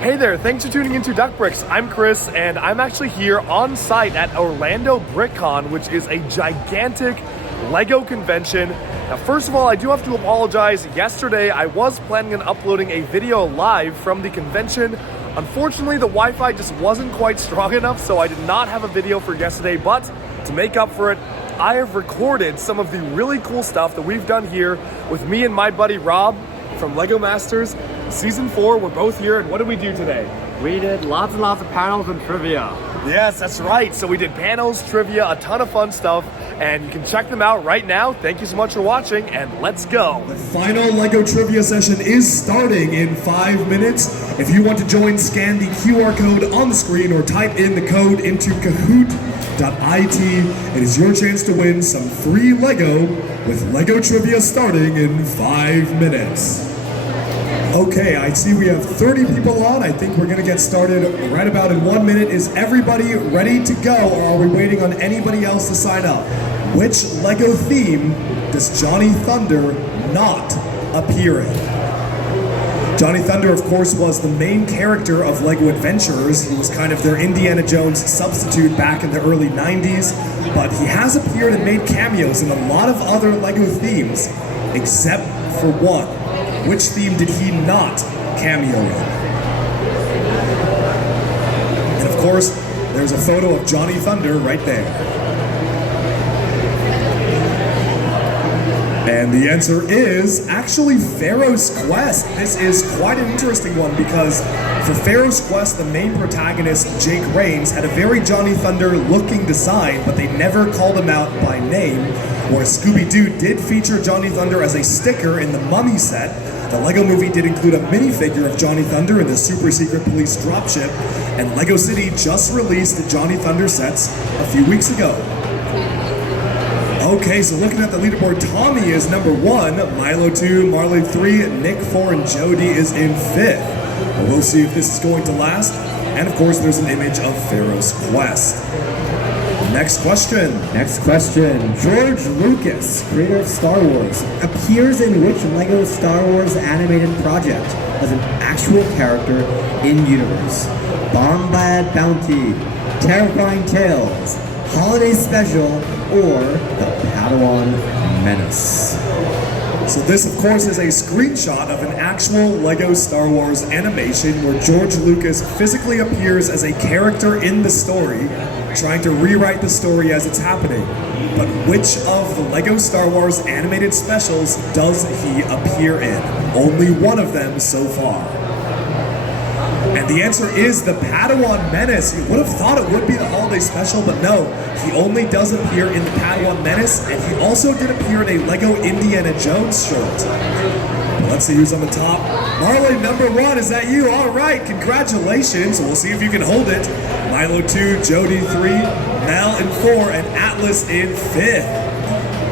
Hey there, thanks for tuning into Duck Bricks. I'm Chris, and I'm actually here on site at Orlando Brickcon, which is a gigantic Lego convention. Now, first of all, I do have to apologize. Yesterday, I was planning on uploading a video live from the convention. Unfortunately, the Wi-Fi just wasn't quite strong enough, so I did not have a video for yesterday, but to make up for it, I have recorded some of the really cool stuff that we've done here with me and my buddy Rob from Lego Masters. Season 4, we're both here, and what did we do today? We did lots and lots of panels and trivia. Yes, that's right. So we did panels, trivia, a ton of fun stuff, and you can check them out right now. Thank you so much for watching, and let's go. The final Lego trivia session is starting in 5 minutes. If you want to join, scan the QR code on the screen or type in the code into kahoot.it. It is your chance to win some free Lego with Lego trivia starting in 5 minutes. Okay, I see we have 30 people on. I think we're gonna get started right about in 1 minute. Is everybody ready to go, or are we waiting on anybody else to sign up? Which Lego theme does Johnny Thunder not appear in? Johnny Thunder, of course, was the main character of Lego Adventurers. He was kind of their Indiana Jones substitute back in the early 90s, but he has appeared and made cameos in a lot of other Lego themes, except for one. Which theme did he not cameo in? And of course, there's a photo of Johnny Thunder right there. And the answer is actually Pharaoh's Quest. This is quite an interesting one because for Pharaoh's Quest, the main protagonist, Jake Raines, had a very Johnny Thunder looking design, but they never called him out by name. Whereas Scooby-Doo did feature Johnny Thunder as a sticker in the Mummy set. The Lego movie did include a minifigure of Johnny Thunder in the Super Secret Police dropship, and Lego City just released the Johnny Thunder sets a few weeks ago. Okay, so looking at the leaderboard, Tommy is number 1, Milo 2, Marley 3, Nick 4, and Jody is in 5th. We'll see if this is going to last. And of course, there's an image of Pharaoh's Quest. Next question. George Lucas, creator of Star Wars, appears in which Lego Star Wars animated project as an actual character in universe? Bombad Bounty, Terrifying Tales, Holiday Special, or the Padawan Menace? So this, of course, is a screenshot of an actual Lego Star Wars animation where George Lucas physically appears as a character in the story, trying to rewrite the story as it's happening. But which of the Lego Star Wars animated specials does he appear in? Only one of them so far. And the answer is the Padawan Menace. You would have thought it would be the holiday special, but no. He only does appear in the Padawan Menace, and he also did appear in a Lego Indiana Jones shirt. Let's see who's on the top. Marley, number 1, is that you? All right, congratulations. We'll see if you can hold it. Milo 2, Jody 3, Mel in 4, and Atlas in 5th.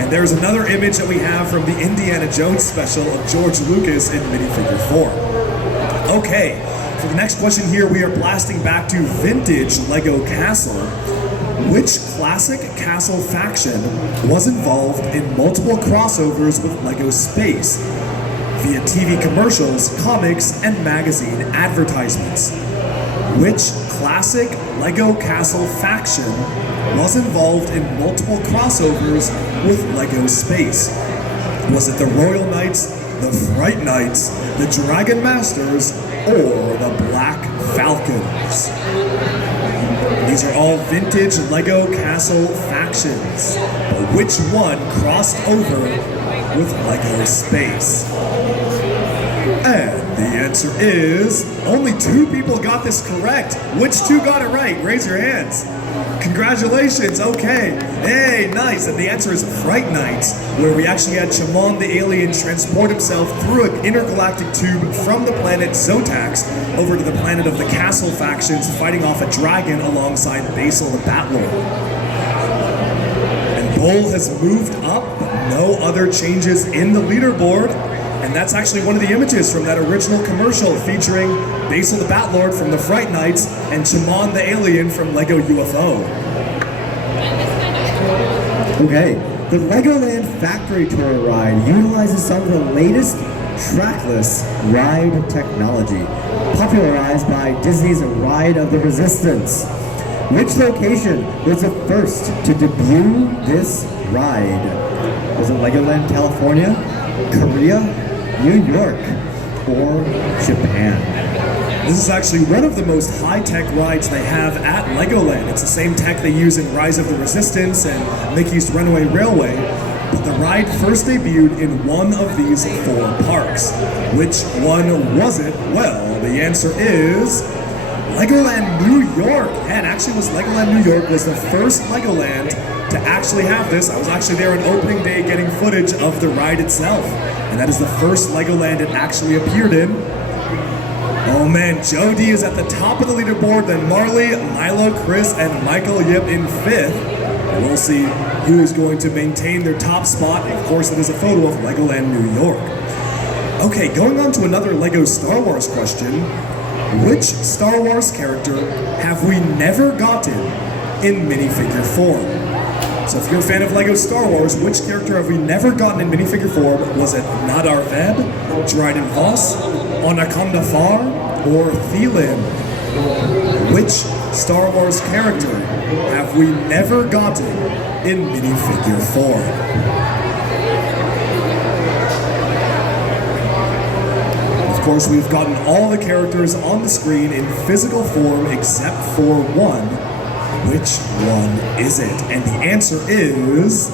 And there's another image that we have from the Indiana Jones special of George Lucas in minifigure form. Okay, for the next question here, we are blasting back to vintage Lego Castle. Which classic castle faction was involved in multiple crossovers with Lego Space via TV commercials, comics, and magazine advertisements? Which classic Lego Castle faction was involved in multiple crossovers with Lego Space? Was it the Royal Knights, the Fright Knights, the Dragon Masters, or the Black Falcons? These are all vintage Lego Castle factions, but which one crossed over with Lego Space? And the answer is only 2 people got this correct. Which 2 got it right? Raise your hands. Congratulations, okay. Hey, nice. And the answer is Fright Nights, where we actually had Chamon the alien transport himself through an intergalactic tube from the planet Zotax over to the planet of the Castle factions, fighting off a dragon alongside Basil the Batlord. And Bull has moved up, but no other changes in the leaderboard. And that's actually one of the images from that original commercial featuring Basil the Batlord from the Fright Nights and Chamon the alien from Lego UFO. Okay, the Legoland Factory Tour ride utilizes some of the latest trackless ride technology, popularized by Disney's Ride of the Resistance. Which location was the first to debut this ride? Was it Legoland, California, Korea, New York, or Japan? This is actually one of the most high-tech rides they have at Legoland. It's the same tech they use in Rise of the Resistance and Mickey's Runaway Railway, but the ride first debuted in one of these 4 parks. Which one was it? Well, the answer is Legoland New York. And actually was Legoland New York was the first Legoland to actually have this. I was actually there on opening day getting footage of the ride itself. And that is the first Legoland it actually appeared in. Oh man, Jody is at the top of the leaderboard, then Marley, Milo, Chris, and Michael Yip in 5th. And we'll see who is going to maintain their top spot. Of course, it is a photo of Legoland New York. Okay, going on to another Lego Star Wars question. Which Star Wars character have we never gotten in minifigure form? So if you're a fan of Lego Star Wars, which character have we never gotten in minifigure form? Was it Nadar Veb, Dryden Voss, Anaconda Far, or Thielen? Which Star Wars character have we never gotten in minifigure form? Of course, we've gotten all the characters on the screen in physical form except for one. Which one is it? And the answer is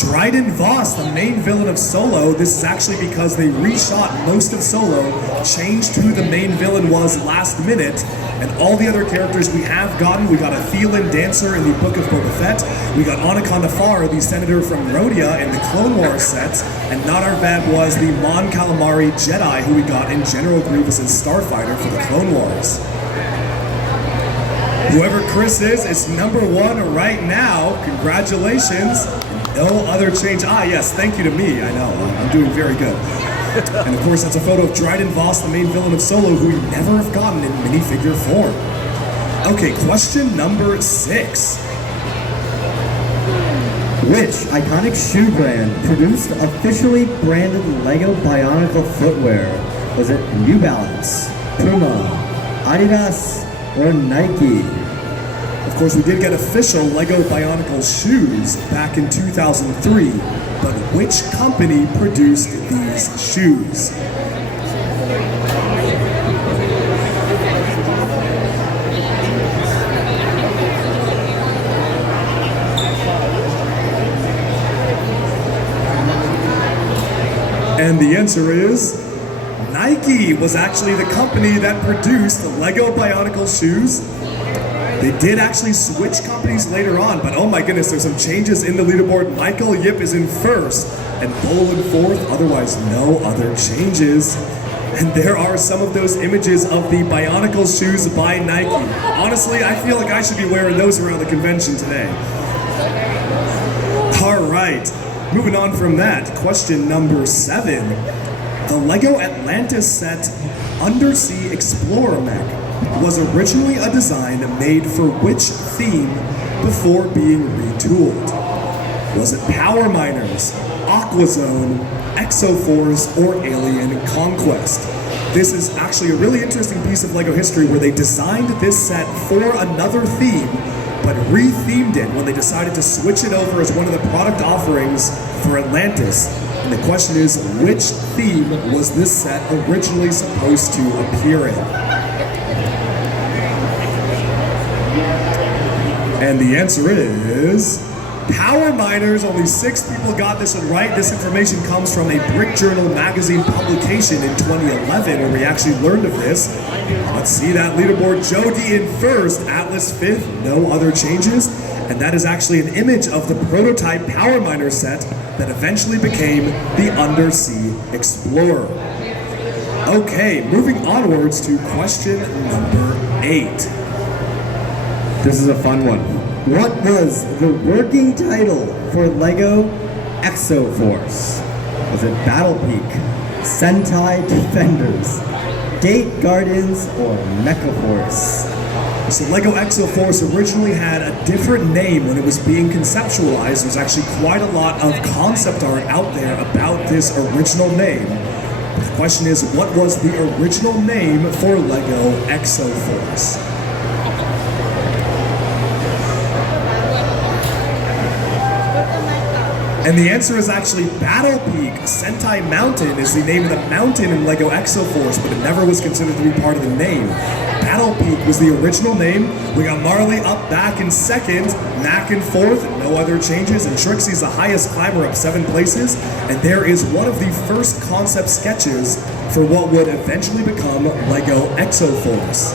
Dryden Voss, the main villain of Solo. This is actually because they reshot most of Solo, changed who the main villain was last minute, and all the other characters we have gotten. We got a Thielen dancer in the Book of Boba Fett, we got Anaconda Far, the senator from Rhodia in the Clone Wars sets, and Nadar Veb was the Mon Calamari Jedi who we got in General Grievous' Starfighter for the Clone Wars. Whoever Chris is number 1 right now. Congratulations. No other change. Ah, yes, thank you to me. I know, I'm doing very good. And of course, that's a photo of Dryden Voss, the main villain of Solo, who we never have gotten in minifigure form. Okay, question number 6. Which iconic shoe brand produced officially branded Lego Bionicle footwear? Was it New Balance, Puma, Adidas, or Nike? Of course, we did get official Lego Bionicle shoes back in 2003, but which company produced these shoes? And the answer is Nike was actually the company that produced the Lego Bionicle shoes. They did actually switch companies later on, but oh my goodness, there's some changes in the leaderboard. Michael Yip is in 1st and Bull in 4th, otherwise no other changes. And there are some of those images of the Bionicle shoes by Nike. Honestly, I feel like I should be wearing those around the convention today. All right, moving on from that, question number 7. The Lego Atlantis set Undersea Explorer mech was originally a design made for which theme before being retooled? Was it Power Miners, Aquazone, Exo-Force, or Alien Conquest? This is actually a really interesting piece of Lego history where they designed this set for another theme, but re-themed it when they decided to switch it over as one of the product offerings for Atlantis. And the question is, which theme was this set originally supposed to appear in? And the answer is Power Miners. Only 6 people got this one right. This information comes from a Brick Journal magazine publication in 2011 where we actually learned of this. Let's see that leaderboard. Jody in 1st, Atlas 5th, no other changes. And that is actually an image of the prototype Power Miner set that eventually became the Undersea Explorer. Okay, moving onwards to question number 8. This is a fun one. What was the working title for Lego Exo-Force? Was it Battle Peak, Sentai Defenders, Gate Guardians, or Mecha Force? So Lego Exo-Force originally had a different name when it was being conceptualized. There's actually quite a lot of concept art out there about this original name. The question is, what was the original name for Lego Exo-Force? And the answer is actually Battle Peak. Sentai Mountain is the name of the mountain in Lego Exo-Force, but it never was considered to be part of the name. Battle Peak was the original name. We got Marley up back in second, Mac in fourth, no other changes, and Trixie's the highest climber up 7 places. And there is one of the first concept sketches for what would eventually become Lego Exo-Force.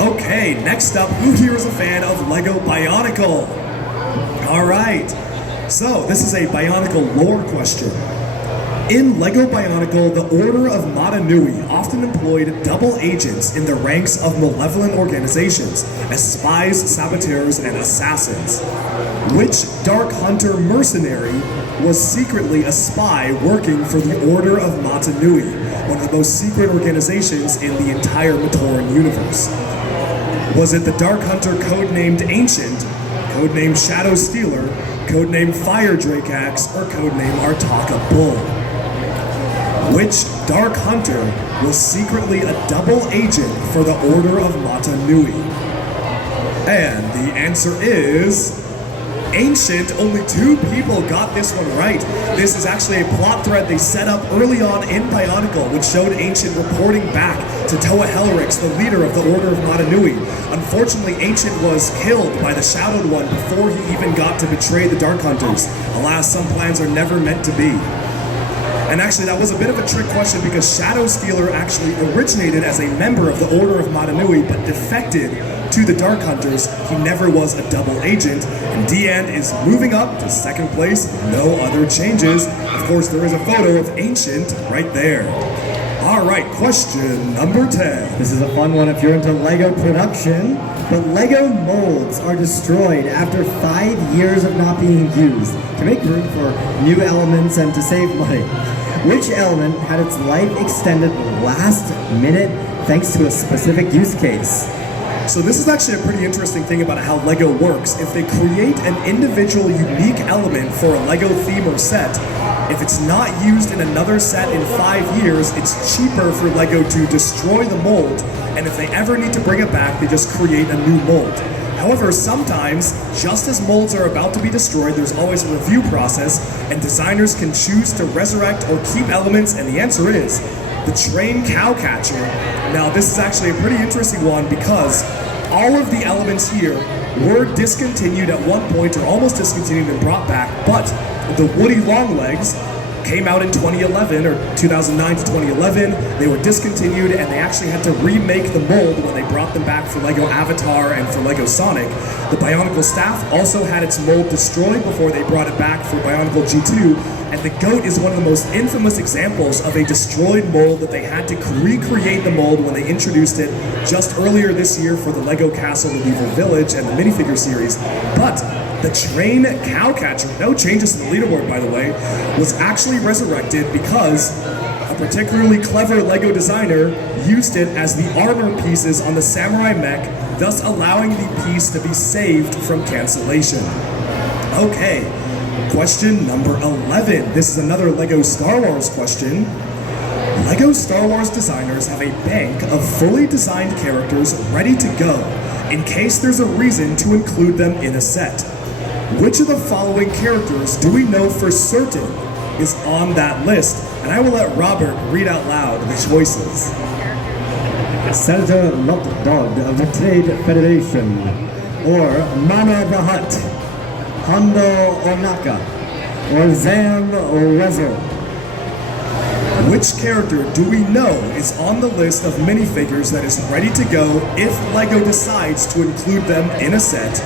Okay, next up, who here is a fan of Lego Bionicle? All right. So, this is a Bionicle lore question. In Lego Bionicle, the Order of Matanui often employed double agents in the ranks of malevolent organizations as spies, saboteurs, and assassins. Which Dark Hunter mercenary was secretly a spy working for the Order of Matanui, one of the most secret organizations in the entire Matoran universe? Was it the Dark Hunter codenamed Ancient, codenamed Shadow Stealer, codenamed Fire Dracax, or codenamed Artaka Bull? Which Dark Hunter was secretly a double agent for the Order of Matanui? And the answer is Ancient. Only 2 people got this one right. This is actually a plot thread they set up early on in Bionicle, which showed Ancient reporting back to Toa Helrix, the leader of the Order of Matanui. Unfortunately, Ancient was killed by the Shadowed One before he even got to betray the Dark Hunters. Alas, some plans are never meant to be. And actually, that was a bit of a trick question because Shadow Stealer actually originated as a member of the Order of Matanui, but defected to the Dark Hunters. He never was a double agent, and Deanne is moving up to second place, no other changes. Of course, there is a photo of Ancient right there. All right, question number 10. This is a fun one if you're into Lego production, but Lego molds are destroyed after 5 years of not being used to make room for new elements and to save money. Which element had its life extended last minute thanks to a specific use case? So this is actually a pretty interesting thing about how Lego works. If they create an individual unique element for a Lego theme or set, if it's not used in another set in 5 years, it's cheaper for Lego to destroy the mold, and if they ever need to bring it back, they just create a new mold. However, sometimes, just as molds are about to be destroyed, there's always a review process, and designers can choose to resurrect or keep elements, and the answer is the train cowcatcher. Now, this is actually a pretty interesting one because all of the elements here were discontinued at one point, or almost discontinued and brought back, but the Woody Longlegs came out in 2011, or 2009 to 2011. They were discontinued, and they actually had to remake the mold when they brought them back for Lego Avatar and for Lego Sonic. The Bionicle staff also had its mold destroyed before they brought it back for Bionicle G2, and the GOAT is one of the most infamous examples of a destroyed mold that they had to recreate the mold when they introduced it just earlier this year for the Lego Castle Medieval Village and the minifigure series. But the train cowcatcher, no changes to the leaderboard by the way, was actually resurrected because a particularly clever Lego designer used it as the armor pieces on the samurai mech, thus allowing the piece to be saved from cancellation. Okay, question number 11. This is another Lego Star Wars question. Lego Star Wars designers have a bank of fully designed characters ready to go in case there's a reason to include them in a set. Which of the following characters do we know for certain is on that list? And I will let Robert read out loud the choices. Senator Lockdog of the Trade Federation, or Mama the Hutt, Hondo Onaka, or Zam Wezel. Which character do we know is on the list of minifigures that is ready to go if Lego decides to include them in a set?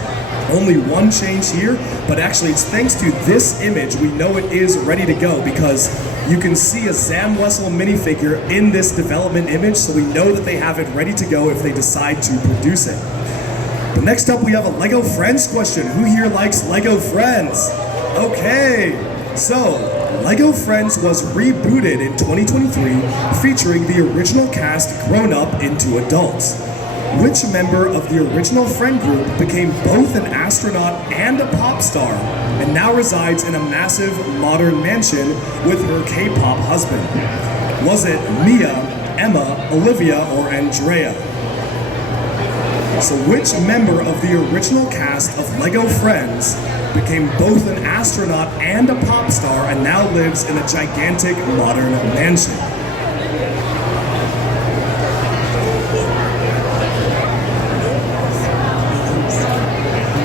Only one change here, but actually it's thanks to this image we know it is ready to go because you can see a Zam Wessel minifigure in this development image, so we know that they have it ready to go if they decide to produce it. But next up we have a Lego Friends question. Who here likes Lego Friends? Okay, so Lego Friends was rebooted in 2023, featuring the original cast grown up into adults. Which member of the original friend group became both an astronaut and a pop star and now resides in a massive modern mansion with her K-pop husband? Was it Mia, Emma, Olivia, or Andrea? So which member of the original cast of Lego Friends became both an astronaut and a pop star and now lives in a gigantic modern mansion?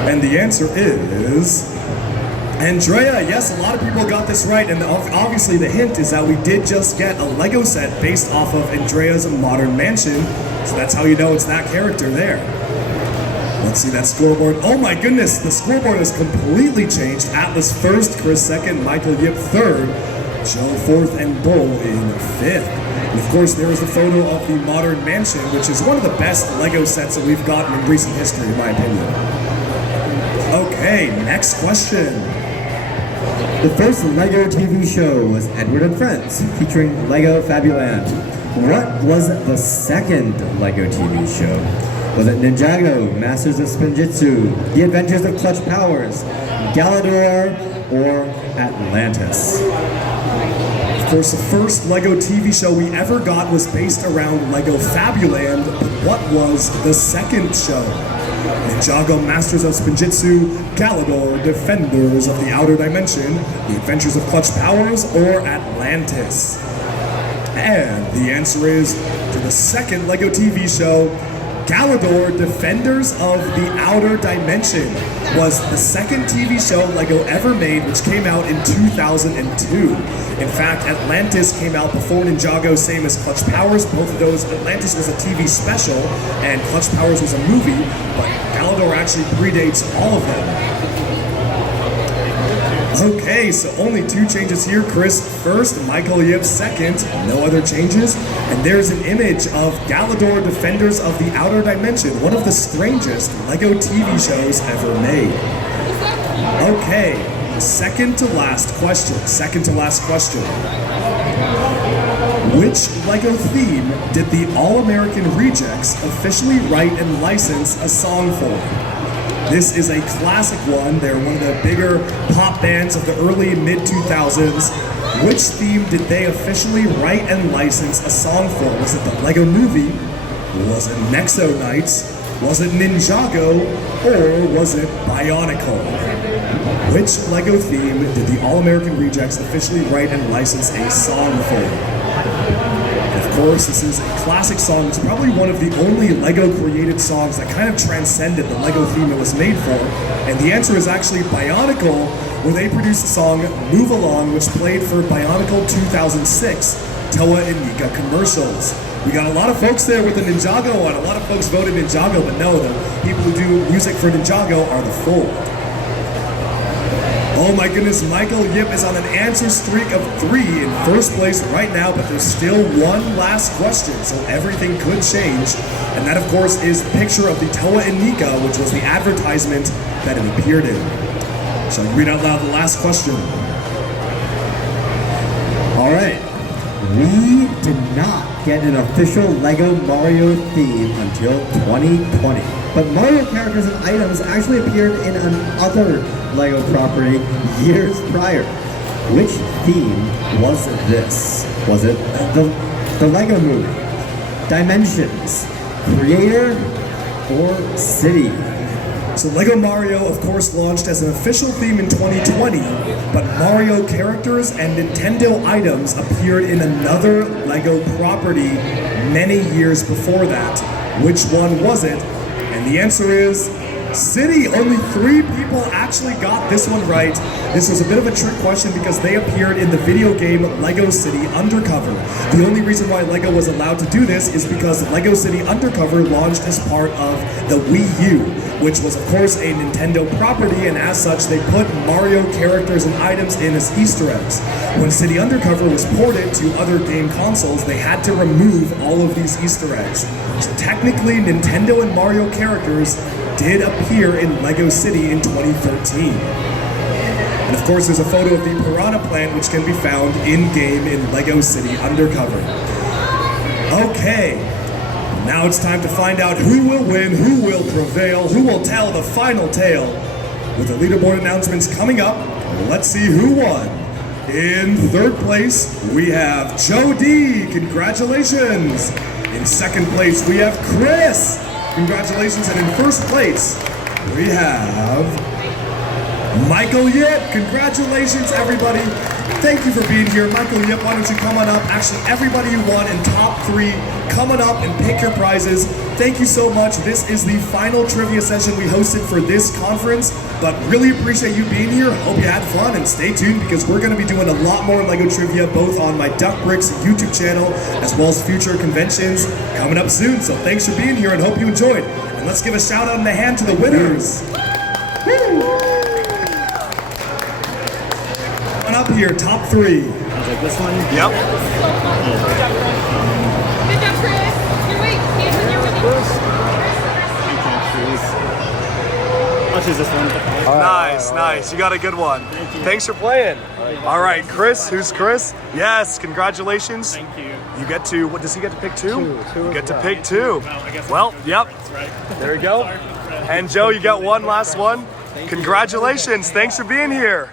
And the answer is Andrea. Yes, a lot of people got this right, and obviously the hint is that we did just get a Lego set based off of Andrea's modern mansion, so that's how you know it's that character there. Let's see that scoreboard. Oh my goodness, the scoreboard has completely changed. Atlas first, Chris second, Michael Yip third, Joe fourth, and Bull in fifth. And of course, there is the photo of the modern mansion, which is one of the best Lego sets that we've gotten in recent history, in my opinion. Okay, next question. The first Lego TV show was Edward and Friends, featuring Lego Fabuland. What was the second Lego TV show? Was it Ninjago, Masters of Spinjitzu, The Adventures of Clutch Powers, Galador, or Atlantis? Of course, the first Lego TV show we ever got was based around Lego Fabuland, but what was the second show? Ninjago, Masters of Spinjitzu, Galador, Defenders of the Outer Dimension, The Adventures of Clutch Powers, or Atlantis? And the answer is, to the second Lego TV show, Galador, Defenders of the Outer Dimension was the second TV show Lego ever made, which came out in 2002. In fact, Atlantis came out before Ninjago, same as Clutch Powers. Both of those, Atlantis was a TV special, and Clutch Powers was a movie, but Galador actually predates all of them. Okay, so only two changes here. Chris first, Michael Yip second, no other changes. And there's an image of Galador, Defenders of the Outer Dimension, one of the strangest Lego TV shows ever made. Okay, second to last question. Which Lego theme did the All-American Rejects officially write and license a song for? This is a classic one. They're one of the bigger pop bands of the early mid-2000s. Which theme did they officially write and license a song for? Was it the Lego Movie? Was it Nexo Nights? Was it Ninjago? Or was it Bionicle? Which Lego theme did the All-American Rejects officially write and license a song for? Of course, this is a classic song. It's probably one of the only Lego created songs that kind of transcended the Lego theme it was made for. And the answer is actually Bionicle, where they produced the song Move Along, which played for Bionicle 2006 Toa and Nika commercials. We got a lot of folks there with the Ninjago on. A lot of folks voted Ninjago, but no, the people who do music for Ninjago are the Fold. Oh my goodness, Michael Yip is on an answer streak of 3 in first place right now, but there's still one last question, so everything could change. And that, of course, is the picture of the Toa and Nika, which was the advertisement that it appeared in. Shall I read out loud the last question? All right. We did not get an official Lego Mario theme until 2020. But Mario characters and items actually appeared in another Lego property years prior. Which theme was this? Was it the Lego Movie, Dimensions, Creator, or City? So Lego Mario, of course, launched as an official theme in 2020, but Mario characters and Nintendo items appeared in another Lego property many years before that. Which one was it? And the answer is City. Only 3 people actually got this one right. This was a bit of a trick question because they appeared in the video game Lego City Undercover. The only reason why Lego was allowed to do this is because Lego City Undercover launched as part of the Wii U, which was of course a Nintendo property, and as such they put Mario characters and items in as Easter eggs. When City Undercover was ported to other game consoles, they had to remove all of these Easter eggs. So technically Nintendo and Mario characters did appear in Lego City in 2013. And of course, there's a photo of the Piranha Plant, which can be found in-game in Lego City Undercover. Okay, Now it's time to find out who will win, who will prevail, who will tell the final tale. With the leaderboard announcements coming up, let's see who won. In third place, we have Joe D. Congratulations. In second place, we have Chris. Congratulations. And in first place, we have Michael Yip. Congratulations, everybody. Thank you for being here. Michael Yip, why don't you come on up? Actually, everybody you won in top 3, come on up and pick your prizes. Thank you so much. This is the final trivia session we hosted for this conference, but really appreciate you being here. Hope you had fun, and stay tuned because we're going to be doing a lot more LEGO trivia both on my Duck Bricks YouTube channel as well as future conventions coming up soon. So thanks for being here and hope you enjoyed. And let's give a shout out and a hand to the winners. Woo! Up here, top 3. I was like, this one? Yep. Good job, Chris. Here, wait. Hands you're with I'll choose this one. Nice. You got a good one. Thanks for playing. All right, Chris. Who's Chris? Yes, congratulations. Thank you. You get to, what does he get to pick? Two? Two You get to as pick 2. Well, yep. That's right. There you go. And Joe, you got one last one. Congratulations. Thanks for being here.